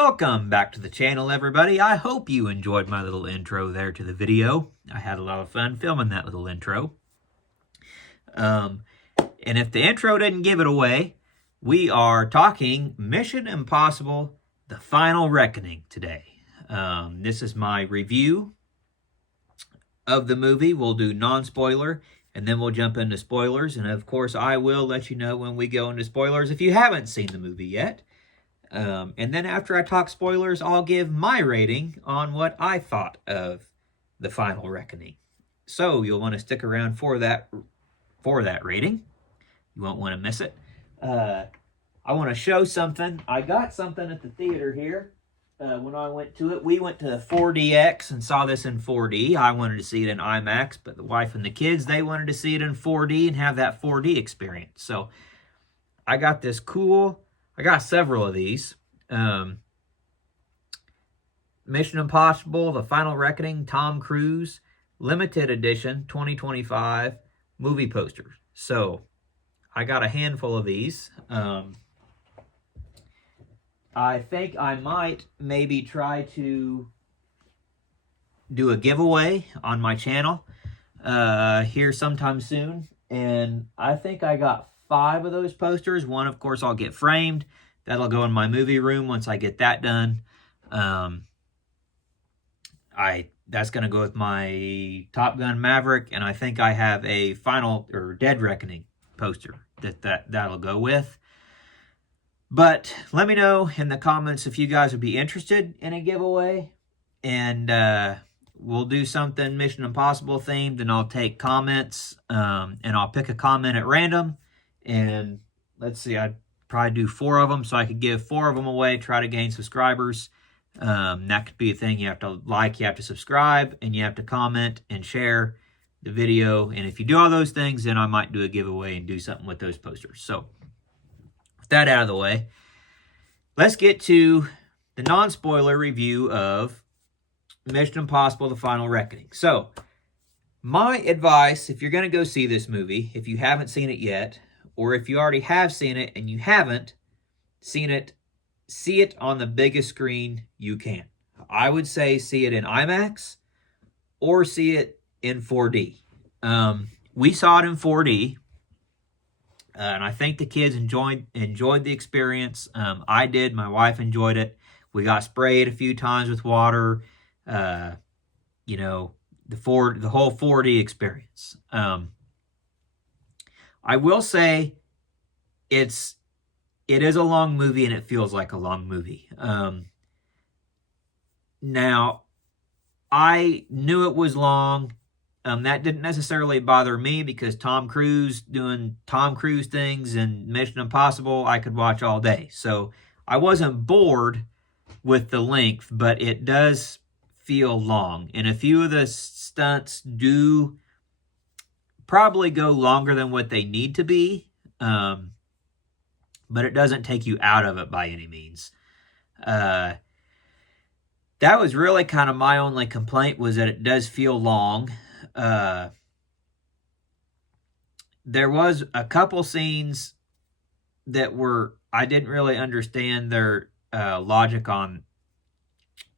Welcome back to the channel, everybody. I hope you enjoyed my little intro there to the video. I had a lot of fun filming that little intro. And if the intro didn't give it away, we are talking Mission Impossible: The Final Reckoning today. This is my review of the movie. We'll do non-spoiler, and then we'll jump into spoilers. And of course, I will let you know when we go into spoilers if you haven't seen the movie yet. And then after I talk spoilers, I'll give my rating on what I thought of The Final Reckoning. So you'll want to stick around for that rating. You won't want to miss it. I want to show something. I got something at the theater here. When I went to it, we went to the 4DX and saw this in 4D. I wanted to see it in IMAX, but the wife and the kids, they wanted to see it in 4D and have that 4D experience. So I got this cool... I got several of these. Mission Impossible: The Final Reckoning, Tom Cruise, limited edition 2025 movie posters. So I got a handful of these. I think I might maybe try to do a giveaway on my channel here sometime soon. And I think I got 5 of those posters. One, of course, I'll get framed. That'll go in my movie room once I get that done. That's going to go with my Top Gun Maverick, and I think I have a Final or Dead Reckoning poster that'll go with. But let me know in the comments if you guys would be interested in a giveaway, and we'll do something Mission Impossible themed, and I'll take comments, and I'll pick a comment at random. And let's see, I'd probably do 4 of them, so I could give 4 of them away, try to gain subscribers. That could be a thing. You have to like, you have to subscribe, and you have to comment and share the video. And if you do all those things, then I might do a giveaway and do something with those posters. So with that out of the way, let's get to the non-spoiler review of Mission Impossible: The Final Reckoning. So my advice, if you're going to go see this movie, if you haven't seen it yet, or if you already have seen it and you haven't seen it, see it on the biggest screen you can. I would say see it in IMAX or see it in 4D. We saw it in 4D, and I think the kids enjoyed the experience. I did. My wife enjoyed it. We got sprayed a few times with water. The whole 4D experience. I will say it is a long movie, and it feels like a long movie. Now, I knew it was long. That didn't necessarily bother me because Tom Cruise doing Tom Cruise things and Mission Impossible, I could watch all day. So I wasn't bored with the length, but it does feel long. And a few of the stunts do probably go longer than what they need to be, but it doesn't take you out of it by any means. That was really kind of my only complaint, was that it does feel long. There was a couple scenes that I didn't really understand their logic on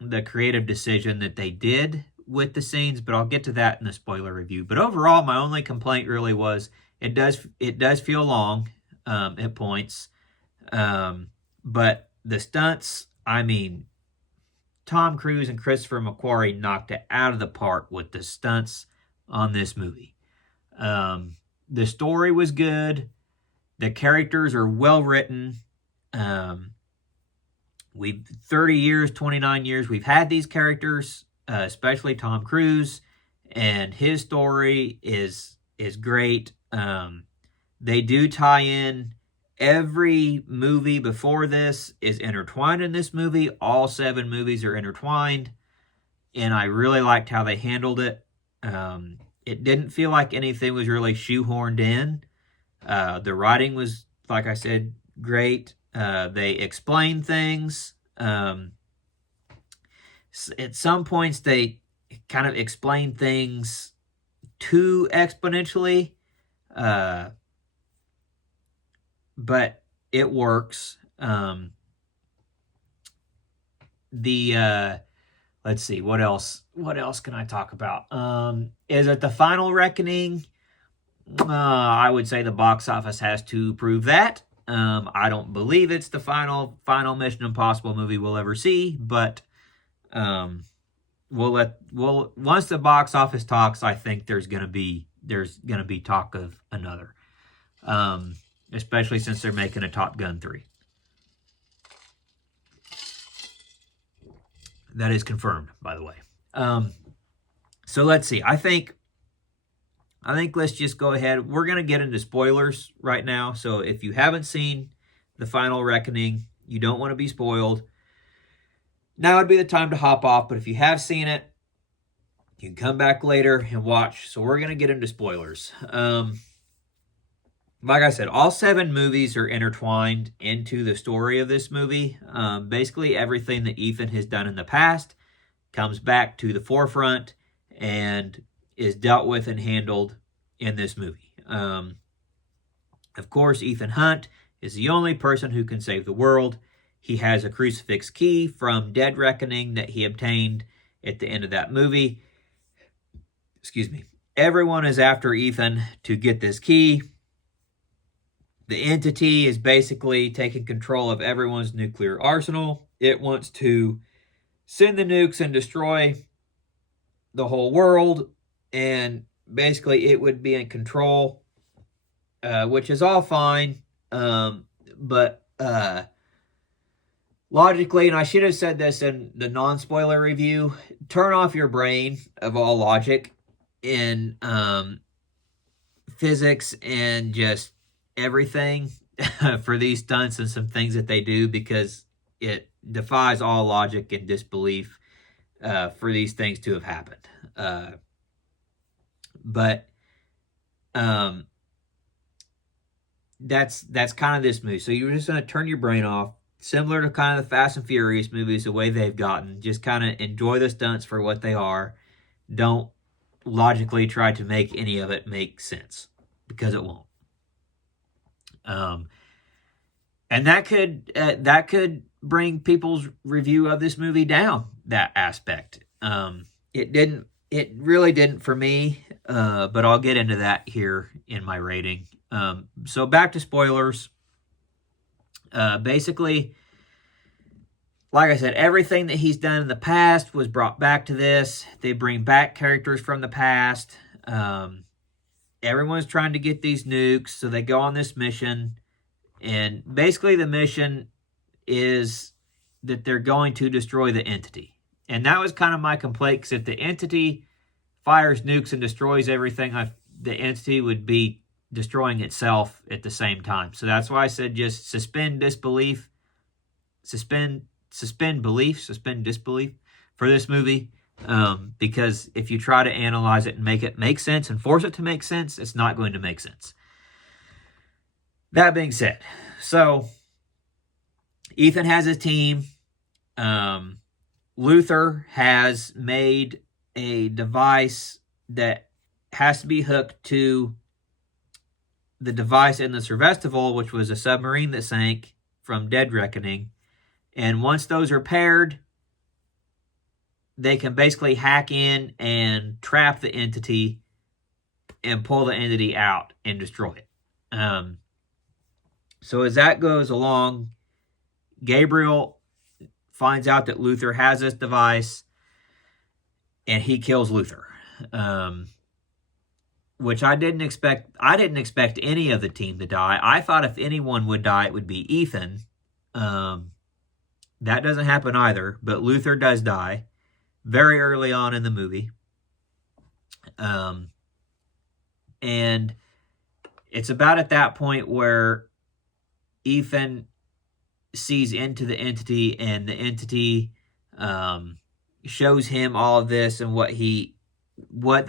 the creative decision that they did with the scenes, but I'll get to that in the spoiler review. But overall, my only complaint really was it does feel long at points, but the stunts, I mean, Tom Cruise and Christopher McQuarrie knocked it out of the park with the stunts on this movie. The story was good. The characters are well written. 30 years, 29 years, we've had these characters, especially Tom Cruise, and his story is great. They do tie in. Every movie before this is intertwined in this movie. All 7 movies are intertwined, and I really liked how they handled it. It didn't feel like anything was really shoehorned in. The writing was, like I said, great. They explain things. At some points, they kind of explain things too exponentially, but it works. let's see, what else can I talk about? Is it the final reckoning? I would say the box office has to prove that. I don't believe it's the final Mission Impossible movie we'll ever see, but once the box office talks, I think there's gonna be talk of another, especially since they're making a Top Gun 3. That is confirmed, by the way. So let's see. I think let's just go ahead. We're going to get into spoilers right now. So if you haven't seen The Final Reckoning, you don't want to be spoiled, now would be the time to hop off. But if you have seen it, you can come back later and watch. So we're going to get into spoilers. Like I said, all 7 movies are intertwined into the story of this movie. Basically, everything that Ethan has done in the past comes back to the forefront and is dealt with and handled in this movie. Of course, Ethan Hunt is the only person who can save the world. He has a crucifix key from Dead Reckoning that he obtained at the end of that movie. Excuse me. Everyone is after Ethan to get this key. The entity is basically taking control of everyone's nuclear arsenal. It wants to send the nukes and destroy the whole world, and basically it would be in control, which is all fine, but logically, and I should have said this in the non-spoiler review, turn off your brain of all logic in physics and just everything for these stunts and some things that they do, because it defies all logic and disbelief for these things to have happened. But that's kind of this movie. So you're just going to turn your brain off, similar to kind of the Fast and Furious movies, the way they've gotten. Just kind of enjoy the stunts for what they are. Don't logically try to make any of it make sense, because it won't. And that could bring people's review of this movie down, that aspect. It really didn't for me, but I'll get into that here in my rating. So back to spoilers. Basically, like I said, everything that he's done in the past was brought back to this. They bring back characters from the past. Everyone's trying to get these nukes, so they go on this mission. And basically the mission is that they're going to destroy the entity. And that was kind of my complaint, because if the entity fires nukes and destroys everything, the entity would be destroying itself at the same time. So that's why I said just suspend disbelief for this movie. Because if you try to analyze it and make it make sense and force it to make sense, it's not going to make sense. That being said, so Ethan has his team. Luther has made a device that has to be hooked to the device in the Sevastopol, which was a submarine that sank from Dead Reckoning. And once those are paired, they can basically hack in and trap the entity and pull the entity out and destroy it. So as that goes along, Gabriel finds out that Luther has this device, and he kills Luther. Which I didn't expect. I didn't expect any of the team to die. I thought if anyone would die, it would be Ethan. That doesn't happen either, but Luther does die very early on in the movie. And it's about at that point where Ethan sees into the entity, and the entity shows him all of this and what the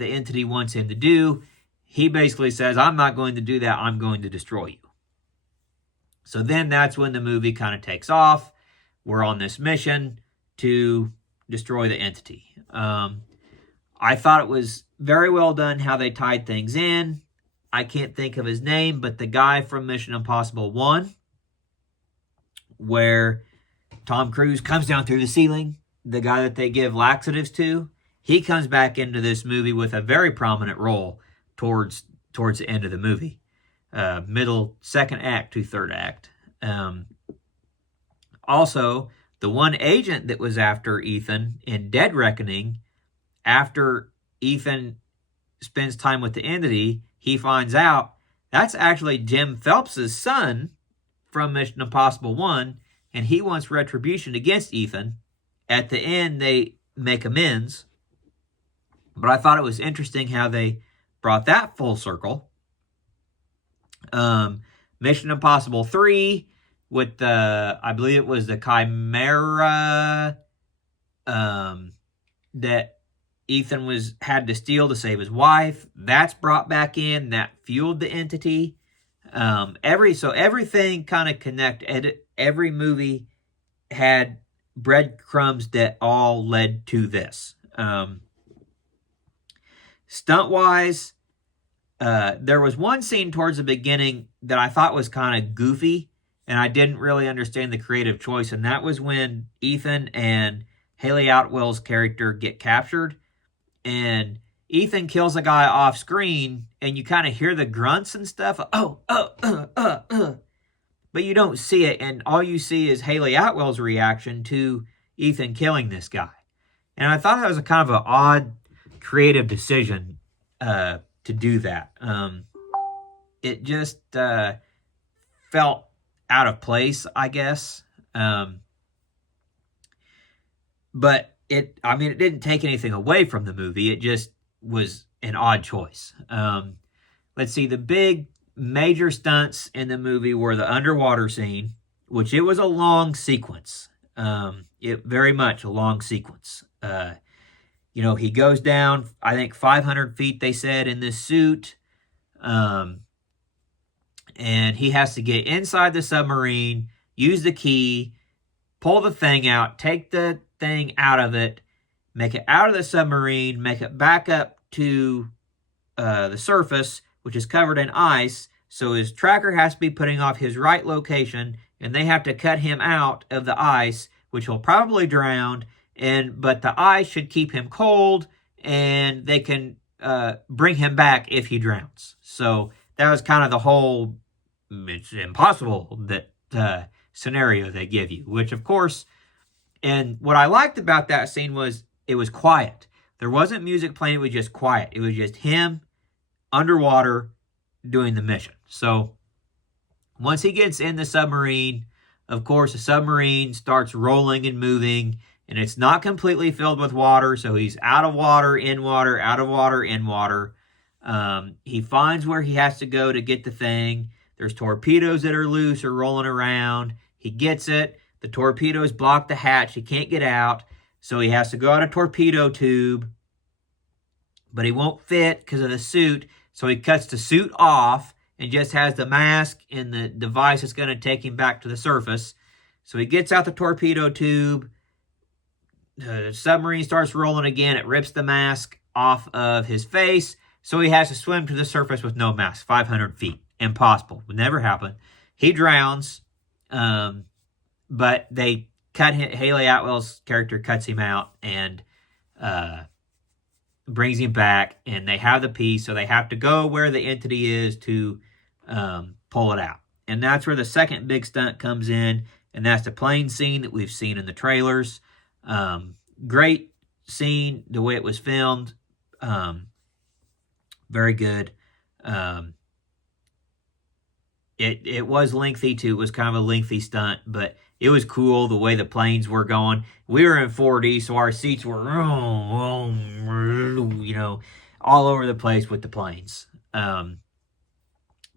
entity wants him to do. He basically says, I'm not going to do that. I'm going to destroy you. So then that's when the movie kind of takes off. We're on this mission to destroy the entity. I thought it was very well done how they tied things in. I can't think of his name, but the guy from Mission Impossible 1, where Tom Cruise comes down through the ceiling. The guy that they give laxatives to, he comes back into this movie with a very prominent role towards the end of the movie, middle second act to third act. Also, the one agent that was after Ethan in Dead Reckoning, after Ethan spends time with the entity, he finds out that's actually Jim Phelps's son from Mission Impossible 1, and he wants retribution against Ethan. At the end, they make amends, but I thought it was interesting how they brought that full circle. Mission Impossible 3 with I believe it was the Chimera that Ethan had to steal to save his wife. That's brought back in. That fueled the entity. Everything kind of connected. Every movie had breadcrumbs that all led to this. Stunt-wise, there was one scene towards the beginning that I thought was kind of goofy, and I didn't really understand the creative choice, and that was when Ethan and Haley Atwell's character get captured, and Ethan kills a guy off screen, and you kind of hear the grunts and stuff. But you don't see it, and all you see is Haley Atwell's reaction to Ethan killing this guy. And I thought that was a kind of an odd creative decision to do that. It just felt out of place, I guess. But it didn't take anything away from the movie. It just was an odd choice. Let's see, the big major stunts in the movie were the underwater scene, which it was a long sequence. Very much a long sequence. He goes down, I think 500 feet, they said, in this suit. And he has to get inside the submarine, use the key, pull the thing out, take the thing out of it, make it out of the submarine, make it back up to the surface, which is covered in ice. So his tracker has to be putting off his right location, and they have to cut him out of the ice, which he'll probably drown. But the ice should keep him cold, and they can bring him back if he drowns. So that was kind of the whole it's impossible that scenario they give you, which of course, and what I liked about that scene was it was quiet. There wasn't music playing, it was just quiet. It was just him underwater doing the mission. So once he gets in the submarine, of course, the submarine starts rolling and moving, and it's not completely filled with water, so he's out of water, in water, out of water, in water. He finds where he has to go to get the thing. There's torpedoes that are loose or rolling around. He gets it. The torpedoes block the hatch. He can't get out, so he has to go out a torpedo tube, but he won't fit because of the suit, so he cuts the suit off and just has the mask and the device that's going to take him back to the surface. So he gets out the torpedo tube. The submarine starts rolling again. It rips the mask off of his face, so he has to swim to the surface with no mask, 500 feet. Impossible. Would never happen. He drowns, but they cut him. Haley Atwell's character cuts him out and brings him back, and they have the piece, so they have to go where the entity is to pull it out. And that's where the second big stunt comes in, and that's the plane scene that we've seen in the trailers. Great scene, the way it was filmed. Very good. It was lengthy too. It was kind of a lengthy stunt, but it was cool the way the planes were going. We were in 4D, so our seats were, all over the place with the planes. But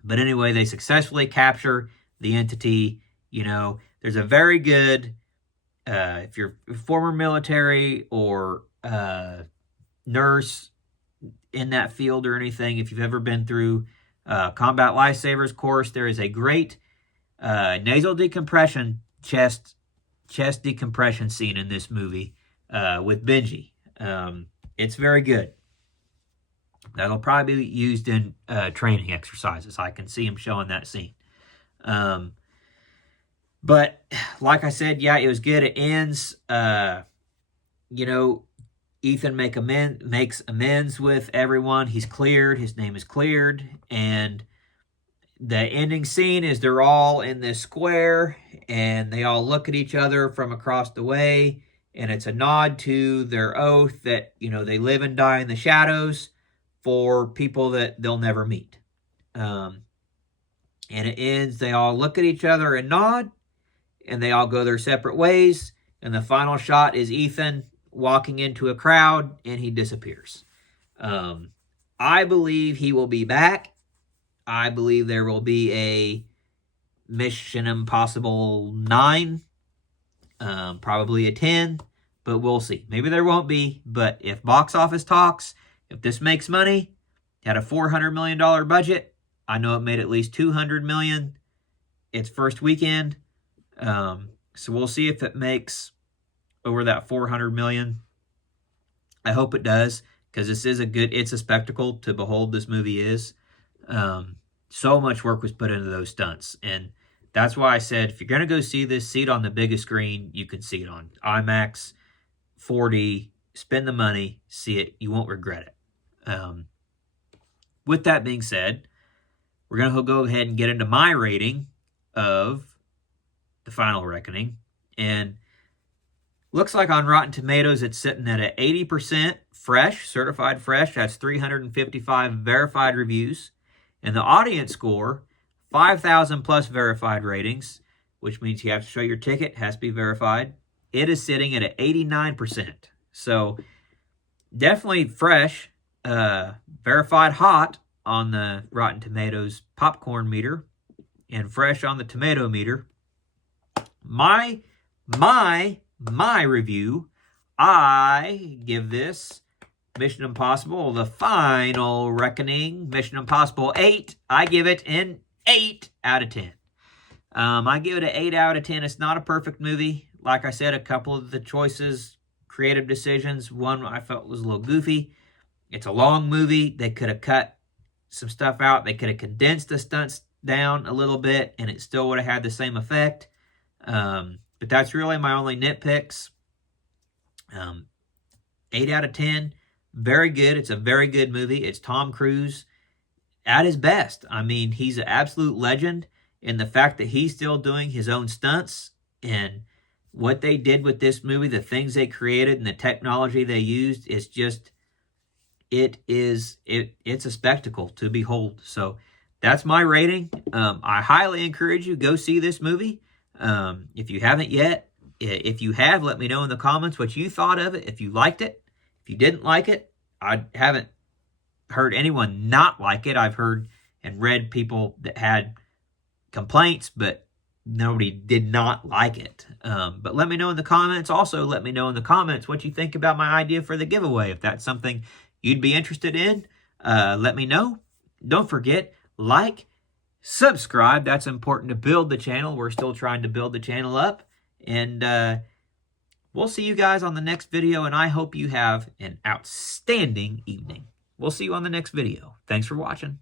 anyway, they successfully capture the entity. There's a very good, if you're a former military or nurse in that field or anything, if you've ever been through Combat Lifesavers course, there is a great nasal decompression, chest decompression scene in this movie with Benji. It's very good. That'll probably be used in training exercises. I can see him showing that scene. But like I said, yeah, it was good. It ends, you know, Ethan makes amends with everyone. He's cleared. His name is cleared. And the ending scene is they're all in this square and they all look at each other from across the way. And it's a nod to their oath that, you know, they live and die in the shadows for people that they'll never meet. And it ends, they all look at each other and nod, and they all go their separate ways. And the final shot is Ethan walking into a crowd, and he disappears. I believe he will be back. I believe there will be a Mission Impossible 9, probably a 10, but we'll see. Maybe there won't be, but if box office talks, if this makes money, had a $400 million budget, I know it made at least $200 million its first weekend. So we'll see if it makes over that $400 million. I hope it does, because it's a spectacle to behold. This movie is. So much work was put into those stunts, and that's why I said, if you're going to go see this, see it on the biggest screen you can see it on. IMAX, 4D, spend the money, see it. You won't regret it. With that being said, we're going to go ahead and get into my rating of The Final Reckoning. And looks like on Rotten Tomatoes, it's sitting at an 80% fresh, certified fresh. That's 355 verified reviews. And the audience score, 5,000 plus verified ratings, which means you have to show your ticket, it has to be verified. It is sitting at an 89%. So definitely fresh, verified hot on the Rotten Tomatoes popcorn meter, and fresh on the tomato meter. My review, I give this Mission Impossible, The Final Reckoning, Mission Impossible 8. I give it an 8 out of 10. I give it an 8 out of 10. It's not a perfect movie. Like I said, a couple of the choices, creative decisions, one I felt was a little goofy. It's a long movie. They could have cut some stuff out. They could have condensed the stunts down a little bit, and it still would have had the same effect. But that's really my only nitpicks. 8 out of 10. Very good. It's a very good movie. It's Tom Cruise at his best. I mean, he's an absolute legend. And the fact that he's still doing his own stunts and what they did with this movie, the things they created and the technology they used, is just, it's a spectacle to behold. So that's my rating. I highly encourage you, go see this movie. If you haven't yet, if you have, let me know in the comments what you thought of it, if you liked it. If you didn't like it, I haven't heard anyone not like it. I've heard and read people that had complaints, but nobody did not like it. But let me know in the comments. Also, let me know in the comments what you think about my idea for the giveaway. If that's something you'd be interested in, let me know. Don't forget, like, subscribe. That's important to build the channel. We're still trying to build the channel up. And we'll see you guys on the next video, and I hope you have an outstanding evening. We'll see you on the next video. Thanks for watching.